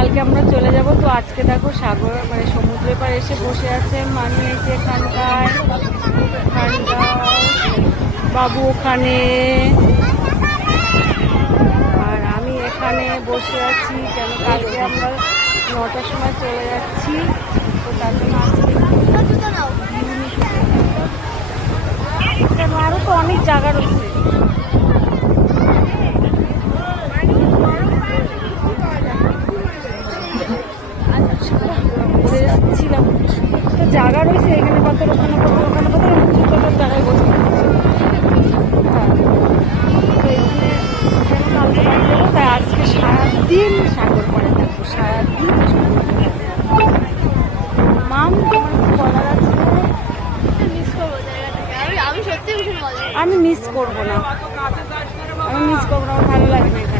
কালকে আমরা চলে যাব। তো আজকে দেখো সাগর মানে সমুদ্রের পাড়ে এসে বসে আছে মানে যে এখানটায় বাবু ওখানে আর আমি এখানে বসে আছি। কেন কালকে আমরা 9টার সময় চলে যাচ্ছি, তো তার জন্য আজকে কেন আরও তো অনেক জায়গা রয়েছে। ঘুরে যাচ্ছিলাম তো জায়গা রয়েছে এখানে পাথর ওখানে পাথর ওখানে পাথর প্রচুর পাথর জায়গায় বসে। হ্যাঁ তো এখানে কালকে বাড়ি যাবো, তাই আজকে সারাদিন সাগর পাড়ে থাকবো, সারাদিন মাম তোমার কি বলার আছে? আমি মিস করবো না, আমার ভালো লাগে না এখানে।